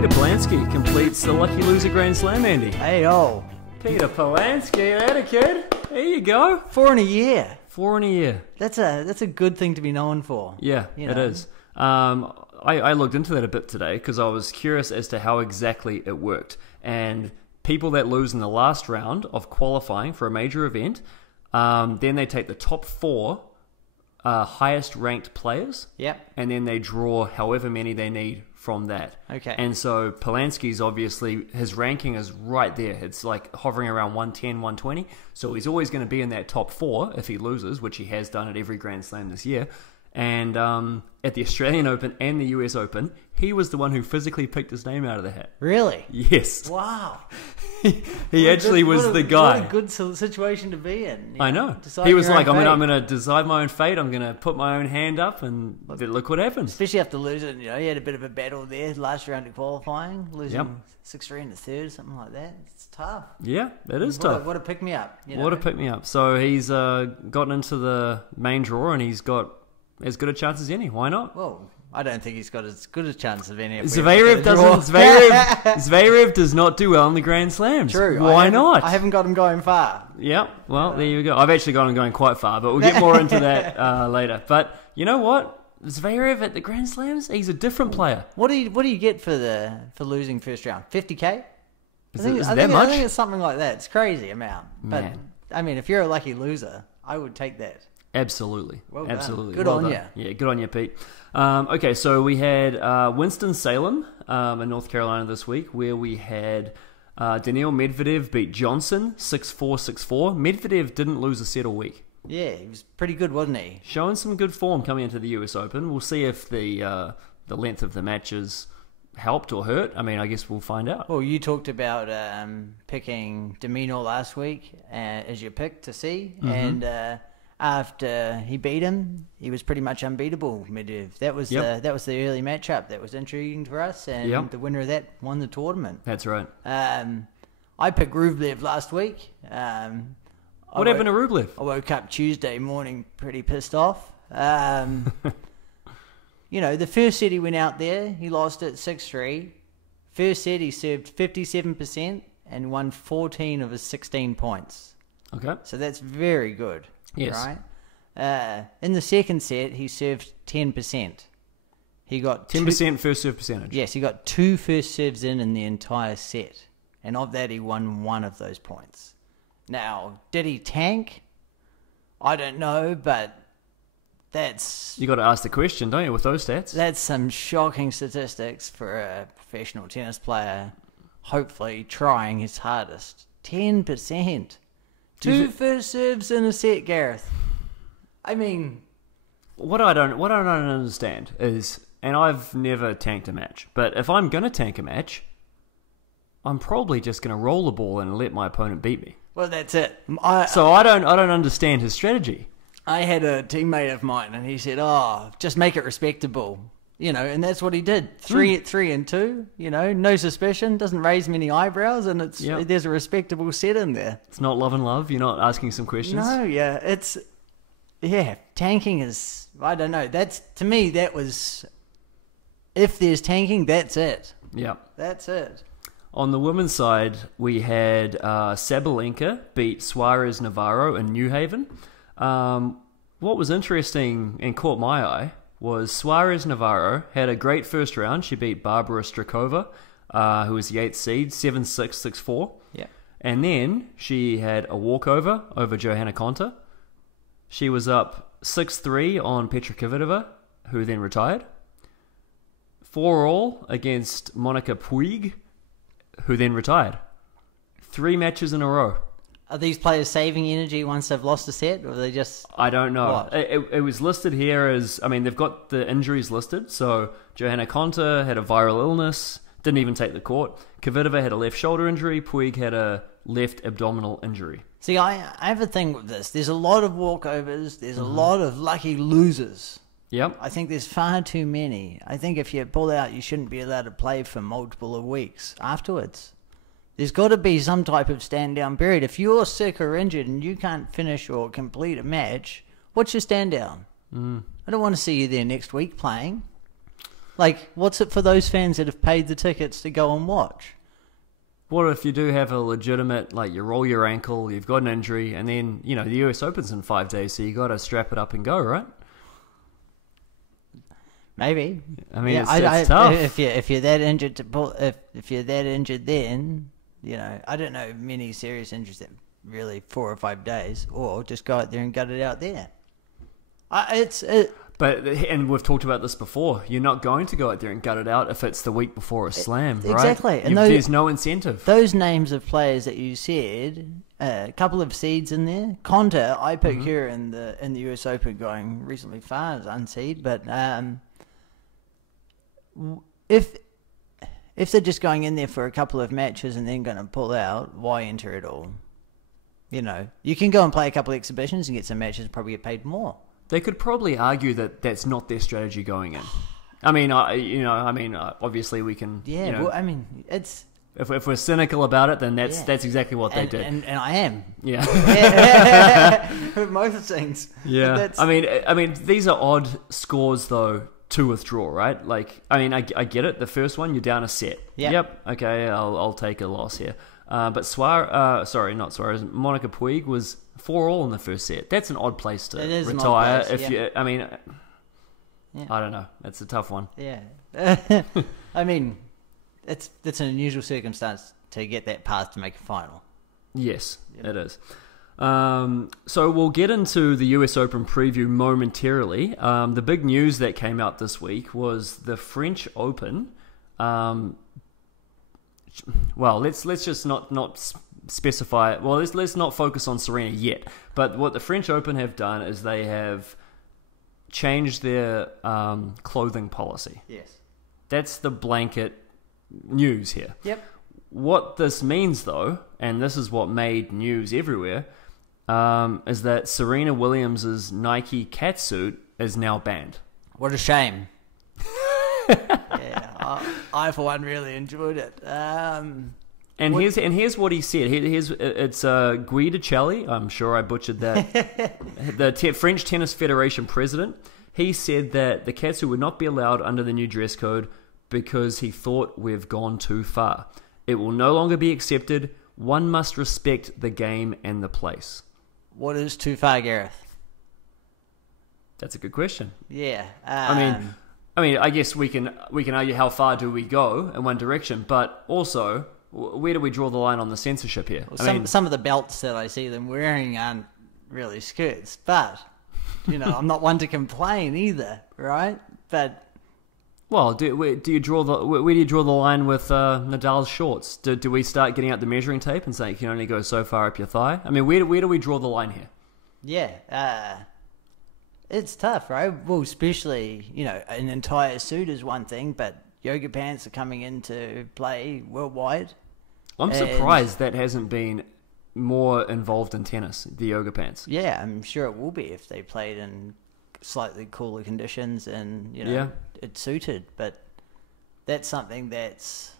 Peter Polansky completes the Lucky Loser Grand Slam, Andy. Hey, oh. Peter Polansky, that a kid. There you go. 4 in a year. 4 in a year. That's a good thing to be known for. Yeah, it is. I looked into that a bit today because I was curious as to how exactly it worked. And people that lose in the last round of qualifying for a major event, then they take the top 4 highest ranked players. Yep. And then they draw however many they need from that. Okay. And so Polansky's obviously, his ranking is right there. It's like hovering around 110, 120. So he's always going to be in that top 4 if he loses, which he has done at every Grand Slam this year. And at the Australian Open and the US Open, he was the one who physically picked his name out of the hat. Really? Yes. Wow. he actually was the guy. What a good situation to be in. I know. Decide He was your like, own I'm fate. going to decide my own fate. I'm going to put my own hand up, and look what happens. Especially after losing, he had a bit of a battle there last round of qualifying, losing 6-3 in the third, something like that. It's tough. Yeah, it is tough. What a pick me up. What a pick me up. So he's gotten into the main draw, and he's got as good a chance as any. Why not? Well, I don't think he's got as good a chance of any. Zverev does not do well in the Grand Slams. True. Why not? I haven't got him going far. Yeah, well, there you go. I've actually got him going quite far, but we'll get more into that later. But you know what? Zverev at the Grand Slams, he's a different player. What do you get for losing first round? 50K? Is it that much? I think it's something like that. It's a crazy amount. But Man. I mean, if you're a lucky loser, I would take that. Absolutely. Well done. Absolutely. Good well on done. you. Yeah, good on you, Pete. Okay, so we had Winston-Salem in North Carolina this week, where we had Daniil Medvedev beat Johnson 6-4, 6-4. Medvedev didn't lose a set all week. Yeah, he was pretty good, wasn't he? Showing some good form coming into the US Open. We'll see if the length of the matches helped or hurt. I mean, I guess we'll find out. Well, you talked about picking Domino last week as your pick to see, and after he beat him, he was pretty much unbeatable. Medvedev. That was the early matchup that was intriguing for us, and the winner of that won the tournament. That's right. I picked Rublev last week. What happened to Rublev? I woke up Tuesday morning pretty pissed off. The first set he went out there, he lost it 6-3. First set he served 57% and won 14 of his 16 points. Okay. So that's very good. Yes. Right? In the second set, he served 10%. He got 10% first serve percentage. Yes, he got 2 first serves in the entire set. And of that, he won 1 of those points. Now, did he tank? I don't know, but that's... You got to ask the question, don't you, with those stats? That's some shocking statistics for a professional tennis player, hopefully trying his hardest. 10%. 2 first serves in a set, Gareth. I mean... What I don't understand is, and I've never tanked a match, but if I'm going to tank a match, I'm probably just going to roll the ball and let my opponent beat me. Well, that's it. So I don't understand his strategy. I had a teammate of mine, and he said, just make it respectable. And that's what he did. 3 and 2, no suspicion, doesn't raise many eyebrows, and there's a respectable set in there. It's not love and love. You're not asking some questions. No, tanking is, I don't know. To me, that was, if there's tanking, that's it. Yeah. That's it. On the women's side, we had Sabalenka beat Suarez Navarro in New Haven. What was interesting and caught my eye was Suarez Navarro had a great first round. She beat Barbara Strakova, who was the 8th seed, 7-6, 6-4. Yeah. And then she had a walkover over Johanna Konta. She was up 6-3 on Petra Kvitova, who then retired. 4-all against Monica Puig, who then retired. 3 matches in a row. Are these players saving energy once they've lost a set, or are they just... I don't know. What? It was listed here as... I mean, they've got the injuries listed. So, Johanna Konta had a viral illness, didn't even take the court. Kvitova had a left shoulder injury. Puig had a left abdominal injury. See, I have a thing with this. There's a lot of walkovers. There's a lot of lucky losers. Yep. I think there's far too many. I think if you pull out, you shouldn't be allowed to play for multiple of weeks afterwards. There's got to be some type of stand-down period. If you're sick or injured and you can't finish or complete a match, what's your stand-down? I don't want to see you there next week playing. Like, what's it for those fans that have paid the tickets to go and watch? What if you do have a legitimate, like, you roll your ankle, you've got an injury, and then, you know, the US Open's in 5 days, so you got to strap it up and go, right? Maybe. I mean, it's tough. If you're that injured if you're that injured, then you know, I don't know many serious injuries that really 4 or 5 days, or just go out there and gut it out there. And we've talked about this before. You're not going to go out there and gut it out if it's the week before a slam, right? Exactly. And there's no incentive. Those names of players that you said, a couple of seeds in there. Conta, I picked her in the US Open going reasonably far as unseed, but if they're just going in there for a couple of matches and then going to pull out, why enter it all? You know, you can go and play a couple of exhibitions and get some matches and probably get paid more. They could probably argue that that's not their strategy going in. I mean, obviously we can. Yeah, you know, well, I mean, it's. If we're cynical about it, then that's exactly what they did. And I am. Yeah. With most things. Yeah. I mean, these are odd scores though to withdraw, right? Like, I mean, I get it. The first one, you're down a set. Yep. Okay, I'll take a loss here. But not Suarez. Monica Puig was 4-all in the first set. That's an odd place to retire. I don't know. That's a tough one. Yeah. I mean, it's an unusual circumstance to get that path to make a final. Yes, it is. So we'll get into the US Open preview momentarily. The big news that came out this week was the French Open. Well, let's just not specify. Well, let's not focus on Serena yet. But what the French Open have done is they have changed their clothing policy. Yes, that's the blanket news here. Yep. What this means, though, and this is what made news everywhere, is that Serena Williams' Nike catsuit is now banned. What a shame. Yeah, I for one really enjoyed it. Here's what he said. It's Guidicelli. I'm sure I butchered that. The French Tennis Federation president. He said that the catsuit would not be allowed under the new dress code because he thought we've gone too far. It will no longer be accepted. One must respect the game and the place. What is too far, Gareth? That's a good question. Yeah. I mean, I guess we can argue how far do we go in one direction, but also where do we draw the line on the censorship here? Well, some of the belts that I see them wearing aren't really skirts, but you know, I'm not one to complain either, right? But well, where do you draw the line with Nadal's shorts? Do we start getting out the measuring tape and saying you can only go so far up your thigh? I mean, where do we draw the line here? Yeah. It's tough, right? Well, especially, you know, an entire suit is one thing, but yoga pants are coming into play worldwide. I'm surprised that hasn't been more involved in tennis, the yoga pants. Yeah, I'm sure it will be if they played in slightly cooler conditions and, you know, it suited. But that's something that's,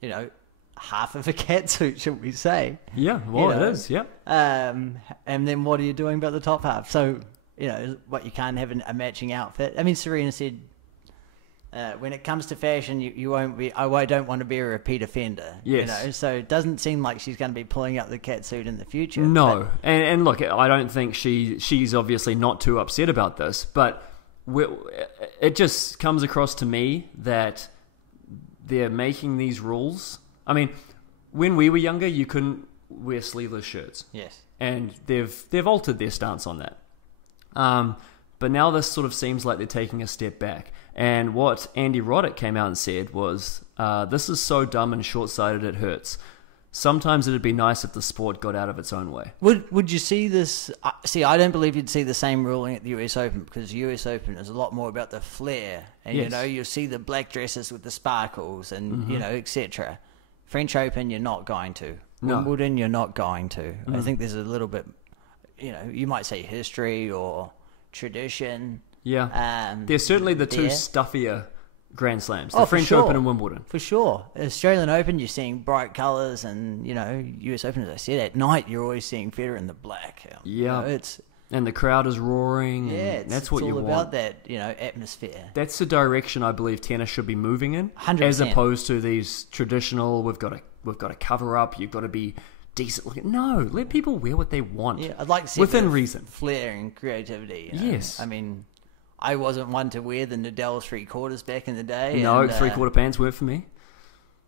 you know, half of a catsuit, should we say. Yeah, well, it is, yeah. And then what are you doing about the top half? So, you know, what you can't have a matching outfit. I mean, Serena said, when it comes to fashion, you won't be. I don't want to be a repeat offender. Yes. You know, so it doesn't seem like she's going to be pulling out the catsuit in the future. No, and look, I don't think she's obviously not too upset about this, but it just comes across to me that they're making these rules. I mean, when we were younger, you couldn't wear sleeveless shirts. Yes. And they've altered their stance on that. But now this sort of seems like they're taking a step back. And what Andy Roddick came out and said was, this is so dumb and short-sighted it hurts. Sometimes it'd be nice if the sport got out of its own way. Would you see this? See, I don't believe you'd see the same ruling at the US Open, because the US Open is a lot more about the flair. And, yes, you know, you'll see the black dresses with the sparkles and, you know, etc. French Open, you're not going to. No. Wimbledon, you're not going to. I think there's a little bit, you know, you might say history or tradition. Yeah. They're certainly the two stuffier Grand Slams. The French sure. Open and Wimbledon. For sure. Australian Open, you're seeing bright colours, and, you know, US Open, as I said, at night, you're always seeing Federer in the black. Yeah. You know, And the crowd is roaring. Yeah, and that's what you want. It's all about that, atmosphere. That's the direction I believe tennis should be moving in, 100%. as opposed to these traditional. We've got to cover up. You've got to be decent looking. No, let people wear what they want. Yeah, I'd like to see within reason, flair and creativity. Yes, I mean, I wasn't one to wear the Nadal 3/4 back in the day. No, and, 3/4 pants weren't for me.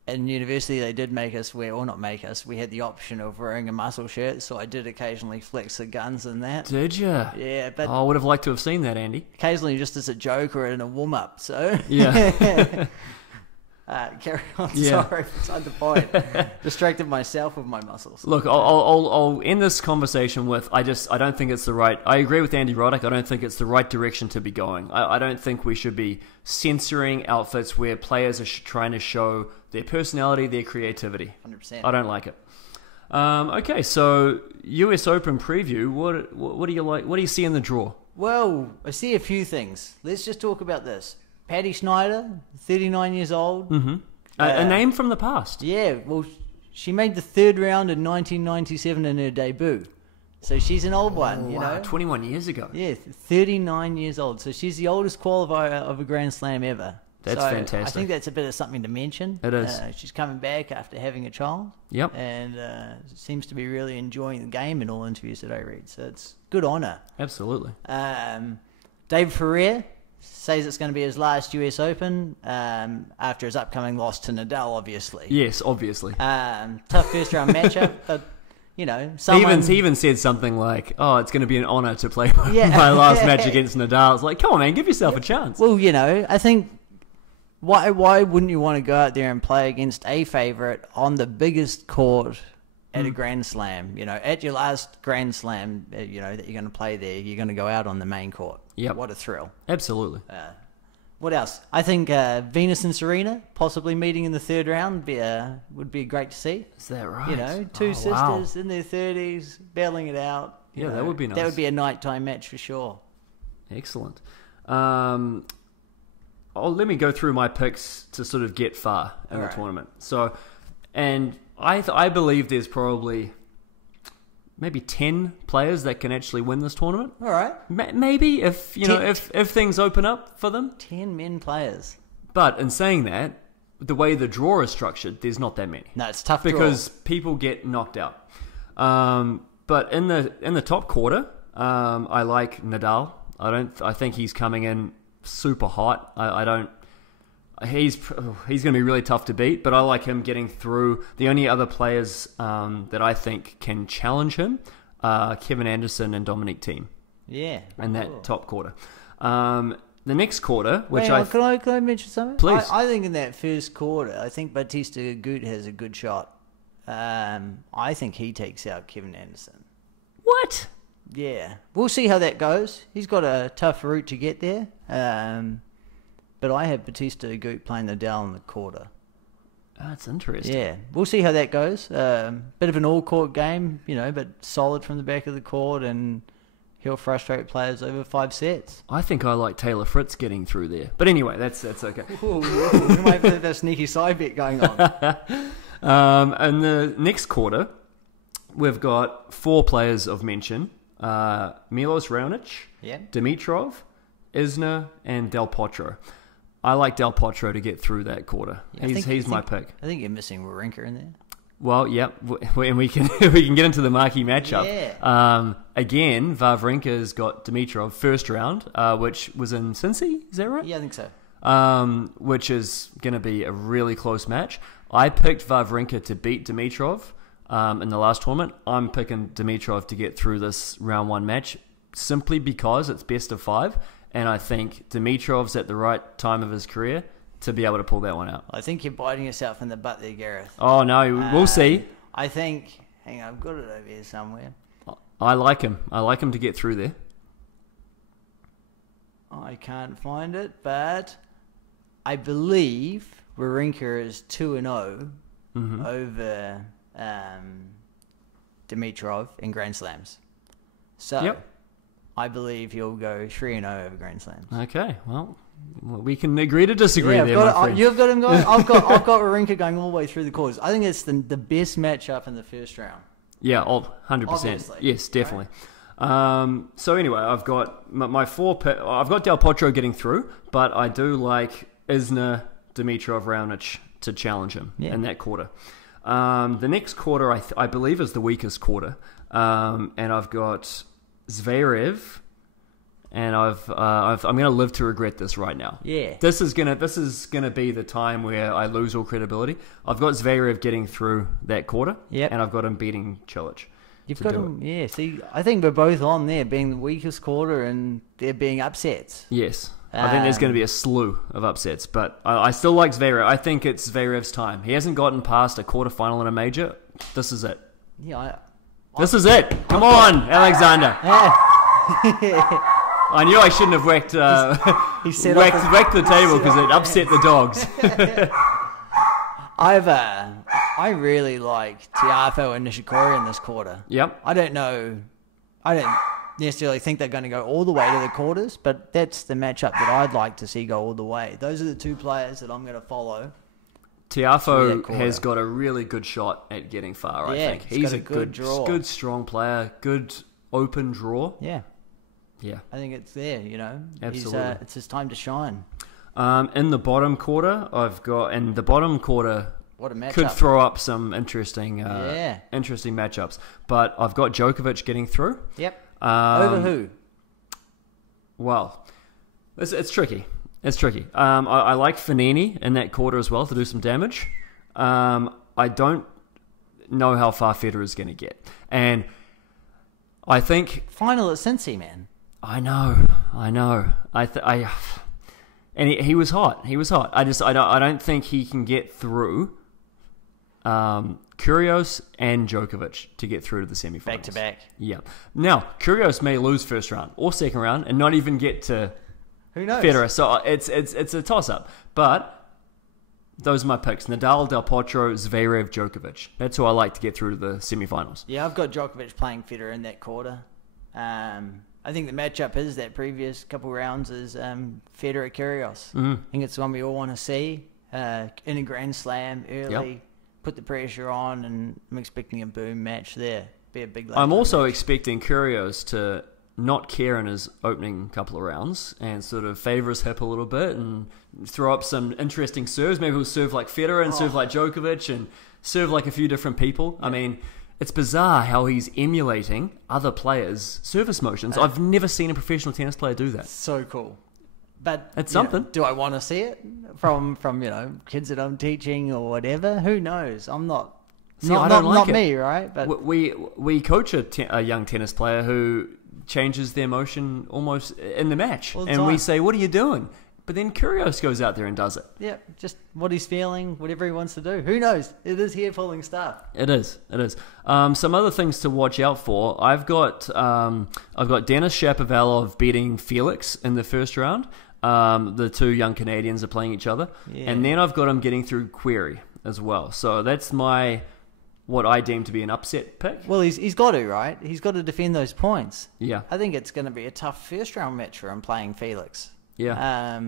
In university, they did make us wear, or not make us, we had the option of wearing a muscle shirt, so I did occasionally flex the guns in that. Did you? Yeah, but I would have liked to have seen that, Andy. Occasionally just as a joke or in a warm-up, so... Yeah. Carry on, Yeah. sorry, beside the point. Distracted myself with my muscles. Look, I'll end this conversation with, I don't think it's the right... I agree with Andy Roddick, I don't think it's the right direction to be going. I don't think we should be censoring outfits where players are trying to show their personality, their creativity. 100%. I don't like it. Okay, so US Open preview, what do you like? What do you see in the draw? Well, I see a few things. Let's just talk about this. Patty Schnyder, 39 years old. Mm-hmm. A name from the past. Yeah, well, she made the third round in 1997 in her debut. So she's an old one, you know. 21 years ago. Yeah, 39 years old. So she's the oldest qualifier of a Grand Slam ever. That's fantastic. I think that's a bit of something to mention. It is. She's coming back after having a child. Yep. And seems to be really enjoying the game in all interviews that I read. So it's good on her. Absolutely. David Ferrer says it's going to be his last US Open after his upcoming loss to Nadal, obviously. Yes, obviously. Tough first round matchup, but someone... He even said something like, "Oh, it's going to be an honor to play my last match against Nadal." It's like, come on, man, give yourself a chance. Well, I think why wouldn't you want to go out there and play against a favorite on the biggest court at a Grand Slam? At your last Grand Slam, that you're going to play there, you're going to go out on the main court. Yep. What a thrill. Absolutely. What else? I think Venus and Serena possibly meeting in the third round would be great to see. Is that right? Two sisters in their 30s battling it out. Yeah, that would be nice. That would be a nighttime match for sure. Excellent. Let me go through my picks to sort of get far in the tournament. So, and I believe there's probably maybe 10 players that can actually win this tournament. All right. Maybe if if things open up for them. 10 men players. But in saying that, the way the draw is structured, there's not that many. No, it's tough because people get knocked out. But in the top quarter, I like Nadal. I think he's coming in super hot. He's going to be really tough to beat, but I like him getting through. The only other players that I think can challenge him are Kevin Anderson and Dominic Thiem. Yeah. In that top quarter. The next quarter, which can I mention something? Please. I think in that first quarter, I think Batista Agut has a good shot. I think he takes out Kevin Anderson. What? Yeah. We'll see how that goes. He's got a tough route to get there. But I have Batista Agut playing Nadal in the quarter. That's interesting. Yeah. We'll see how that goes. Bit of an all-court game, but solid from the back of the court, and he'll frustrate players over 5 sets. I think I like Taylor Fritz getting through there. But anyway, that's okay. Ooh, we might have a sneaky side bet going on. In the next quarter, we've got 4 players of mention. Milos Raonic, Dimitrov, Isner, and Del Potro. I like Del Potro to get through that quarter. He's my pick. I think you're missing Wawrinka in there. Well, yeah, and we can get into the marquee matchup. Yeah. Again, Wawrinka's got Dimitrov first round, which was in Cincy. Is that right? Yeah, I think so. Which is going to be a really close match. I picked Wawrinka to beat Dimitrov in the last tournament. I'm picking Dimitrov to get through this round 1 match simply because it's best of 5. And I think Dimitrov's at the right time of his career to be able to pull that one out. I think you're biting yourself in the butt there, Gareth. Oh, no, we'll see. I think... Hang on, I've got it over here somewhere. I like him. I like him to get through there. I can't find it, but I believe Wawrinka is 2-0 over Dimitrov in Grand Slams. So... I believe he'll go 3-0 over Grand Slams. Okay, well, we can agree to disagree there, my friend. You've got him going. I've got Wawrinka going all the way through the quarters. I think it's the best matchup in the first round. Yeah, 100%. Obviously, yes, definitely. So anyway, I've got my I've got Del Potro getting through, but I do like Isner, Dimitrov, Raonic to challenge him in that quarter. The next quarter, I believe, is the weakest quarter, and I've got Zverev, and I'm going to live to regret this right now. Yeah, this is gonna be the time where I lose all credibility. I've got Zverev getting through that quarter, and I've got him beating Cilic. You've got him, See, I think we're both on there being the weakest quarter and there being upsets. Yes. I think there's going to be a slew of upsets, but I still like Zverev. I think it's Zverev's time. He hasn't gotten past a quarterfinal in a major. This is it. Yeah, this is it. Come on, Alexander. Yeah. I knew I shouldn't have whacked the table because it upset the dogs. I really like Tiafoe and Nishikori in this quarter. Yep. I don't necessarily think they're going to go all the way to the quarters, but that's the matchup that I'd like to see go all the way. Those are the two players that I'm going to follow. Tiafoe has got a really good shot at getting far, I think. He's a good, strong player, good open draw. Yeah. Yeah. I think it's there, Absolutely. It's his time to shine. In the bottom quarter, what a matchup. Could throw up some interesting matchups. But I've got Djokovic getting through. Yep. Over who? Well, it's tricky. It's tricky. I like Fognini in that quarter as well to do some damage. I don't know how far Federer is going to get. And I think... Final at Cincy, man. I know. And he was hot. I don't think he can get through Kyrgios and Djokovic to get through to the semifinals. Back to back. Yeah. Now, Kyrgios may lose first round or second round and not even get to who knows? Federer. So it's a toss-up. But those are my picks. Nadal, Del Potro, Zverev, Djokovic. That's who I like to get through to the semifinals. Yeah, I've got Djokovic playing Federer in that quarter. I think the matchup is that previous couple rounds is Federer-Kyrgios. Mm-hmm. I think it's the one we all want to see in a Grand Slam early. Yep. Put the pressure on, and I'm expecting a boom match there. Be a big. I'm also expecting Kyrgios to not care in his opening couple of rounds and sort of favour his hip a little bit and throw up some interesting serves. Maybe he'll serve like Federer and serve like Djokovic and serve like a few different people. Yeah. I mean, it's bizarre how he's emulating other players' service motions. I've never seen a professional tennis player do that. So cool. But it's something. Do I want to see it from kids that I'm teaching or whatever? Who knows? I'm not. Not me, right? But we coach a young tennis player who changes their motion almost in the match, and we say, "What are you doing?" But then Kyrgios goes out there and does it. Yeah, just what he's feeling, whatever he wants to do. Who knows? It is hair-pulling stuff. It is. Some other things to watch out for. I've got Denis Shapovalov beating Felix in the first round. The two young Canadians are playing each other. Yeah. And then I've got him getting through Query as well. So that's what I deem to be an upset pick. Well, he's got to, right? He's got to defend those points. Yeah. I think it's going to be a tough first-round match for him playing Felix. Yeah.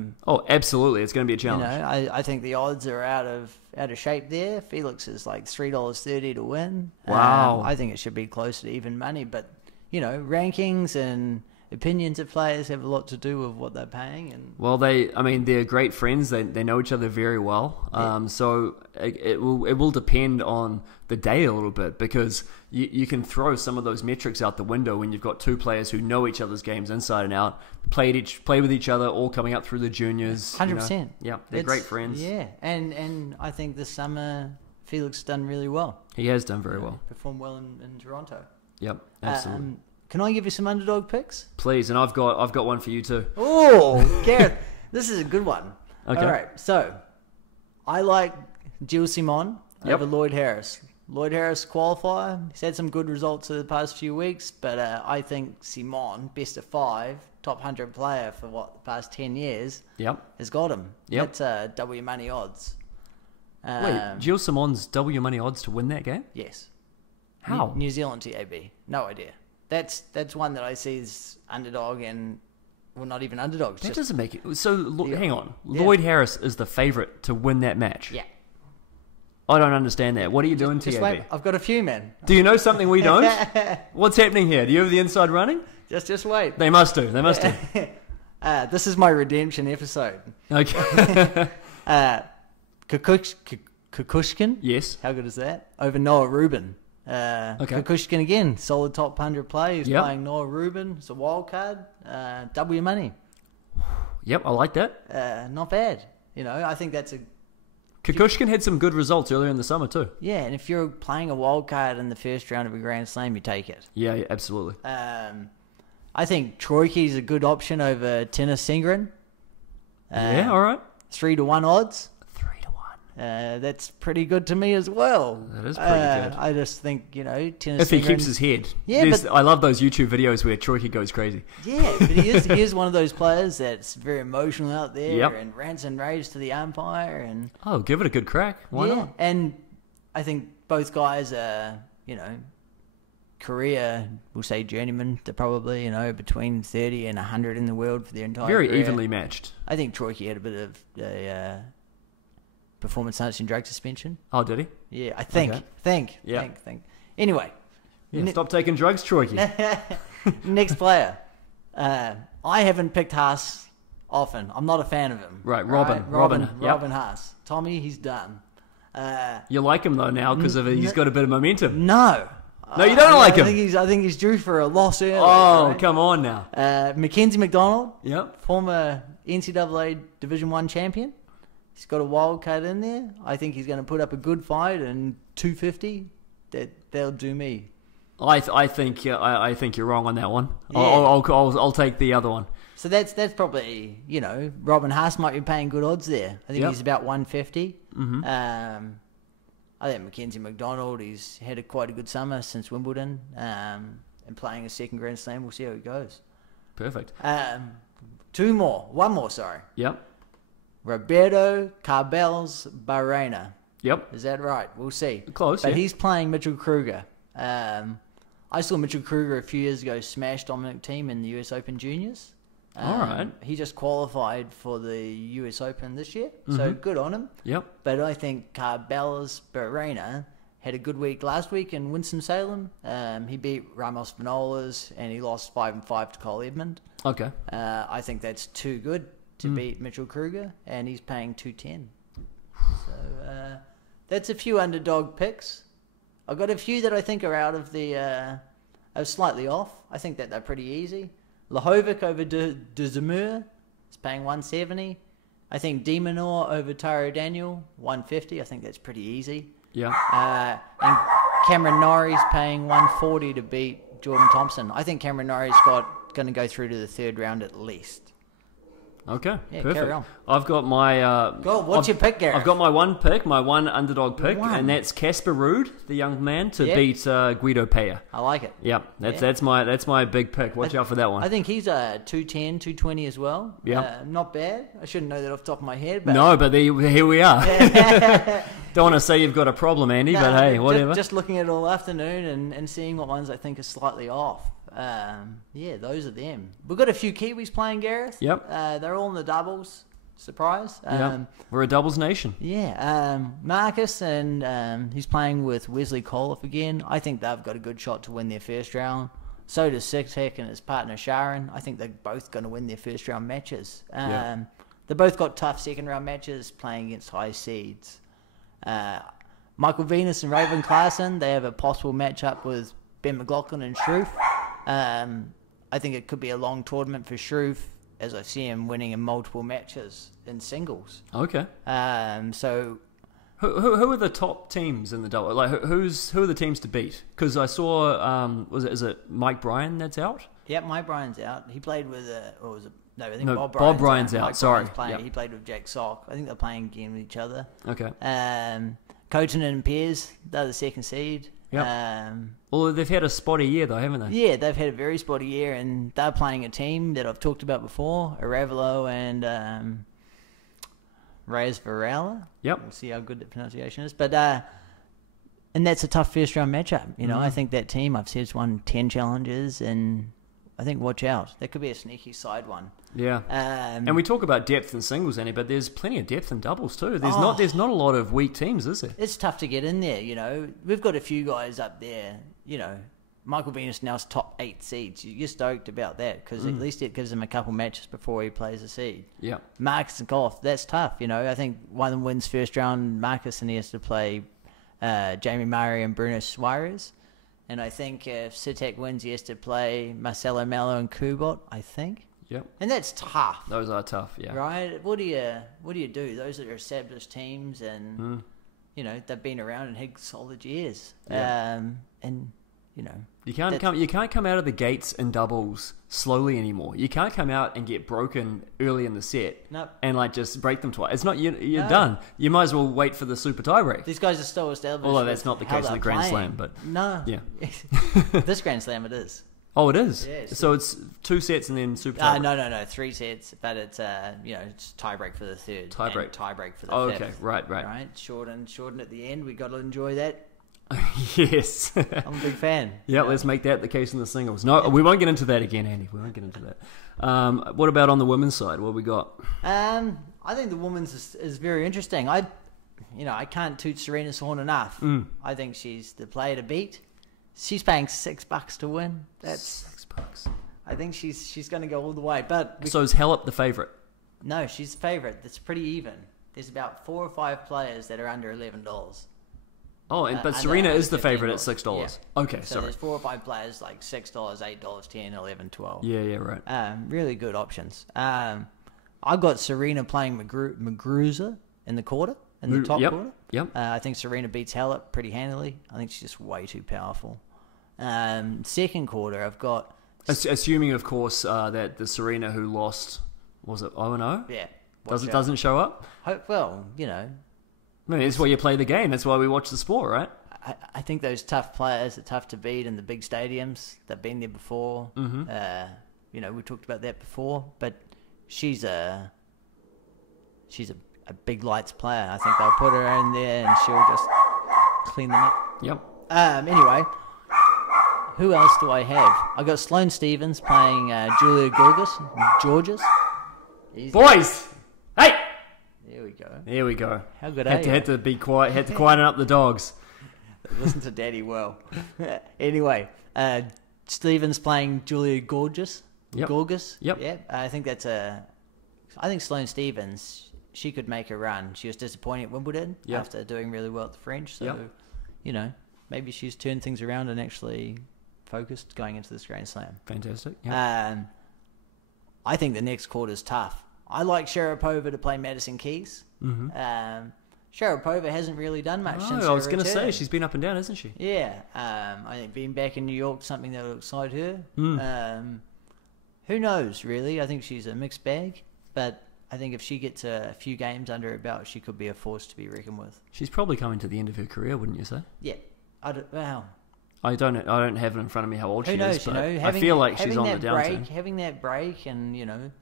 Absolutely. It's going to be a challenge. I think the odds are out of shape there. Felix is like $3.30 to win. Wow. I think it should be closer to even money, but rankings and opinions of players have a lot to do with what they're paying. And well, they're great friends. They know each other very well. So it will depend on the day a little bit, because you can throw some of those metrics out the window when you've got two players who know each other's games inside and out, play with each other, all coming up through the juniors. 100%. Yeah, they're great friends. Yeah, and I think this summer Felix has done really well. He has done very well. Performed well in Toronto. Yep, absolutely. Can I give you some underdog picks? Please, and I've got one for you too. Oh, Gareth, this is a good one. Okay. All right, so I like Gilles Simon over Lloyd Harris. Lloyd Harris qualifier. He's had some good results in the past few weeks, but I think Simon, best of 5, top 100 player for the past 10 years, has got him. Yep. That's W money odds. Wait, Gilles Simon's W money odds to win that game? Yes. How? New Zealand TAB. No idea. That's one that I see as underdog and, well, not even underdogs. That doesn't make it. So, hang on. Lloyd Harris is the favourite to win that match. Yeah. I don't understand that. What are you doing, Just TAB? wait. I've got a few, man. Do you know something we don't? What's happening here? Do you have the inside running? Just wait. They must do. They must do. This is my redemption episode. Okay. Kukushkin? Yes. How good is that? Over Noah Rubin. Okay. Kukushkin again, solid top 100 player. He's Yep. playing Noah Rubin. It's a wild card. Double your money. Yep, I like that. Not bad. You know, I think that's a... Kukushkin had some good results earlier in the summer too. Yeah, and if you're playing a wild card in the first round of a Grand Slam, you take it. Yeah, absolutely. I think Troike's a good option over Tennis Singren. Yeah, all right. 3-1 odds. 3-1. That's pretty good to me as well. That is pretty good. I just think, you know, Tennis If he Singren, keeps his head. Yeah, but... I love those YouTube videos where Troike goes crazy. Yeah, but he is one of those players that's very emotional out there Yep. and rants and raves to the umpire. And Oh, give it a good crack. Why not? And I think both guys are, you know, career, we'll say journeyman. They're probably, you know, between 30 and 100 in the world for their entire Very career. evenly matched. I think Troike had a bit of a performance enhancing drug suspension. Oh, did he? Yeah, I think. Okay. Think. Anyway. Yeah, stop taking drugs, Troike. Next player. I haven't picked Haas often. I'm not a fan of him. Right, Robin. Yep. Robin Haas. Tommy, he's done. You like him though now because he's got a bit of momentum. No. No, you don't like him. I think he's due for a loss early. Oh, right? come on now. Mackenzie McDonald, Yep. former NCAA Division I champion. He's got a wild card in there. I think he's going to put up a good fight, and 250, that'll do me. I think you're wrong on that one. Yeah. I'll take the other one. So that's probably, you know, Robin Haas might be paying good odds there. I think Yep. he's about 150. Mm-hmm. I think Mackenzie McDonald, he's had quite a good summer since Wimbledon, and playing a second Grand Slam. We'll see how he goes. Perfect. One more, sorry. Yep. Roberto Carbal's Barrena. Yep. Is that right? We'll see. Close, But yeah. he's playing Mitchell Kruger. I saw Mitchell Kruger a few years ago smash Dominic Thiem in the US Open Juniors. All right. He just qualified for the US Open this year, so good on him. Yep. But I think Carbal's Barrena had a good week last week in Winston-Salem. He beat Ramos Vinolas, and he lost 5-5 to Cole Edmund. Okay. I think that's too good to beat Mitchell Kruger, and he's paying 210. So that's a few underdog picks. I've got a few that I think are out of the are slightly off. I think that they're pretty easy. Lahovic over De Zemur is paying 170. I think Demonor over Taro Daniel 150. I think that's pretty easy. Yeah. And Cameron Norrie's paying 140 to beat Jordan Thompson. I think Cameron Norrie's going to go through to the third round at least. Okay, Yeah, perfect. carry on. I've got my... What's your pick, Gareth? I've got my one pick, my one underdog pick, One. and that's Casper Ruud, the young man, to Yep. beat Guido Pella. I like it. Yep, that's my big pick. Watch out for that one. I think he's 210, 220 as well. Yeah. Not bad. I shouldn't know that off the top of my head. But No, but here we are. Don't want to say you've got a problem, Andy, No, but hey, whatever. Just looking at it all afternoon and seeing what ones I think are slightly off. Yeah, those are them. We've got a few Kiwis playing, Gareth. Yep. They're all in the doubles. Surprise. Yeah, we're a doubles nation. Yeah. Marcus, and he's playing with Wesley Coliff again. I think they've got a good shot to win their first round. So does Sixtek and his partner Sharon. I think they're both going to win their first round matches. Yeah. They both got tough second round matches playing against high seeds. Michael Venus and Raven Klaassen, they have a possible matchup with Ben McLaughlin and Shroof. I think it could be a long tournament for Shroof, as I see him winning in multiple matches in singles. Okay. So Who are the top teams in the double? Like who are the teams to beat? Because I saw is it Mike Bryan that's out? yeah, Mike Bryan's out. He played with or was it? No, I think No, Bob Bryan's out. Mike Sorry. Bryan's playing. Yep. He played with Jack Sock. I think they're playing again with each other. Okay. Coaching and Piers, they're the second seed. Yep. Well, they've had a spotty year though, haven't they? Yeah, they've had a very spotty year, and they're playing a team that I've talked about before, Aravalo and Reyes Varela. Yep. We'll see how good the pronunciation is. But and that's a tough first round matchup. You know, I think that team, I've said, has won 10 challenges in I think watch out. That could be a sneaky side one. Yeah. And we talk about depth in singles, Andy, but there's plenty of depth in doubles too. There's not a lot of weak teams, is there? It's tough to get in there, We've got a few guys up there, Michael Venus now's top 8 seeds. You're stoked about that because at least it gives him a couple matches before he plays a seed. Yeah. Marcus and golf, that's tough, I think one of them wins first round, Marcus, and he has to play Jamie Murray and Bruno Suarez. And I think if Sitek wins, he has to play Marcelo Mello and Kubot, I think. Yep. And that's tough. Those are tough, yeah. Right? What do you do? Those are established teams and, they've been around and had solid years. Yeah. You can't come out of the gates in doubles slowly anymore. You can't come out and get broken early in the set and just break them twice. It's not you're done. You might as well wait for the super tiebreak. These guys are still established. Although that's not the case in the Grand Slam, but no, yeah, this Grand Slam it is. Oh, it is. Yeah, so it's 2 sets and then super tiebreak. No, 3 sets, but it's it's tiebreak for the third. Tiebreak for the fifth. Okay, right. Shorten at the end. We got to enjoy that. Yes. I'm a big fan. Yeah, let's make that the case in the singles. No, we won't get into that again, Andy. We won't get into that. What about on the women's side? What we got? I think the women's is very interesting. I can't toot Serena's horn enough. I think she's the player to beat. She's paying $6 to win. That's $6. I think she's going to go all the way. So is Hallop the favourite? No, she's the favourite. It's pretty even. There's about 4 or 5 players that are under $11. Oh, but Serena is the favourite at $6. Yeah. Okay, so sorry. There's 4 or 5 players like $6, $8, $10, $11, $12. Yeah, right. Really good options. I got Serena playing Magruza in the quarter, in the top quarter. Yep. I think Serena beats Hallop pretty handily. I think she's just way too powerful. Second quarter, I've got... Assuming, of course, that the Serena who lost, was it 0-0? Yeah. Doesn't show up? Well, I mean, that's why you play the game. That's why we watch the sport, right? I think those tough players are tough to beat in the big stadiums. They've been there before. Mm-hmm. We talked about that before. But she's a big lights player. I think they'll put her in there and she'll just clean them up. Yep. Anyway, who else do I have? I got Sloane Stephens playing Julia Georges. Boys, hey. There we go. How good are you? Had to be quiet. Had to quieten up the dogs. Listen to Daddy well. Anyway, Stephens playing Julia Gorgas. Yep. Yep. Yeah. I think Sloane Stephens, she could make a run. She was disappointing at Wimbledon after doing really well at the French. So, maybe she's turned things around and actually focused going into this Grand Slam. Fantastic. Yep. I think the next quarter's tough. I like Sharapova to play Madison Keys. Mm-hmm. Sharapova hasn't really done much since her I was going to return. say, she's been up and down, hasn't she? Yeah. I think being back in New York, something that will excite her. Who knows, really? I think she's a mixed bag. But I think if she gets a few games under her belt, she could be a force to be reckoned with. She's probably coming to the end of her career, wouldn't you say? Yeah. I don't have it in front of me how old she is, but I feel like she's on the downturn. Having that break and,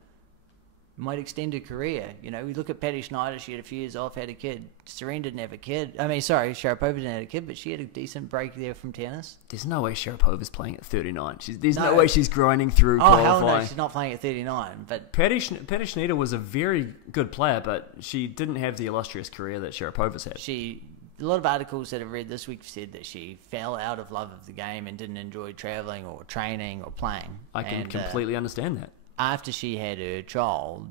might extend her career. We look at Patty Schnyder. She had a few years off, had a kid. Serena didn't have a kid. Sharapova didn't have a kid, but she had a decent break there from tennis. There's no way Sharapova's playing at 39. There's no way she's grinding through qualifying. Oh, hell no, she's not playing at 39. But Patty Schnyder was a very good player, but she didn't have the illustrious career that Sharapova's had. A lot of articles that I've read this week said that she fell out of love of the game and didn't enjoy traveling or training or playing. I can completely understand that. After she had her child,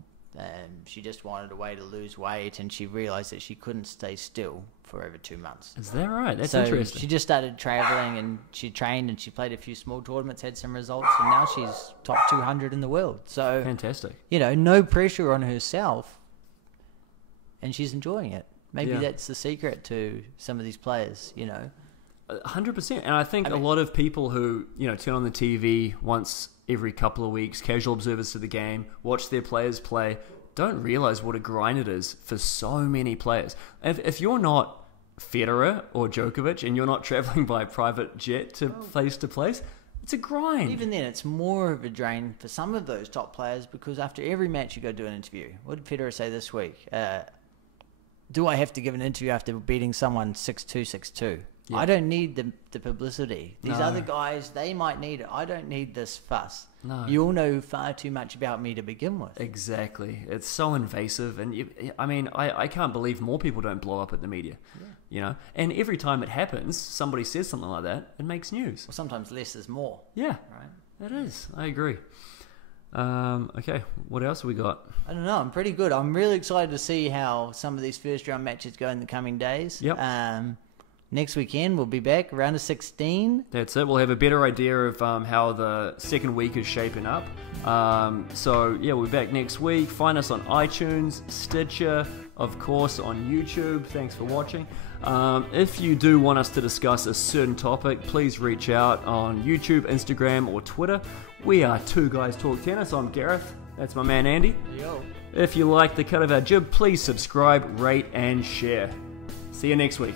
she just wanted a way to lose weight, and she realised that she couldn't stay still for over 2 months. Is that right? That's interesting. She just started travelling, and she trained, and she played a few small tournaments, had some results, and now she's top 200 in the world. So fantastic. No pressure on herself, and she's enjoying it. Maybe that's the secret to some of these players, 100%. And I think a lot of people who, turn on the TV once every couple of weeks, casual observers to the game, watch their players play, don't realise what a grind it is for so many players. If you're not Federer or Djokovic and you're not travelling by private jet to place, it's a grind. Even then, it's more of a drain for some of those top players because after every match you go do an interview. What did Federer say this week? Do I have to give an interview after beating someone 6-2, 6-2? Yeah. I don't need the publicity. These other guys, they might need it. I don't need this fuss. No. You all know far too much about me to begin with. Exactly. It's so invasive. And I can't believe more people don't blow up at the media. Yeah. You know? And every time it happens, somebody says something like that, it makes news. Well, sometimes less is more. Yeah. Right? It is. I agree. Okay, what else have we got? I don't know. I'm pretty good. I'm really excited to see how some of these first round matches go in the coming days. Yep. Next weekend, we'll be back, round of 16. That's it. We'll have a better idea of how the second week is shaping up. So, yeah, we'll be back next week. Find us on iTunes, Stitcher, of course, on YouTube. Thanks for watching. If you do want us to discuss a certain topic, please reach out on YouTube, Instagram, or Twitter. We are Two Guys Talk Tennis. I'm Gareth. That's my man, Andy. Yo. If you like the cut of our jib, please subscribe, rate, and share. See you next week.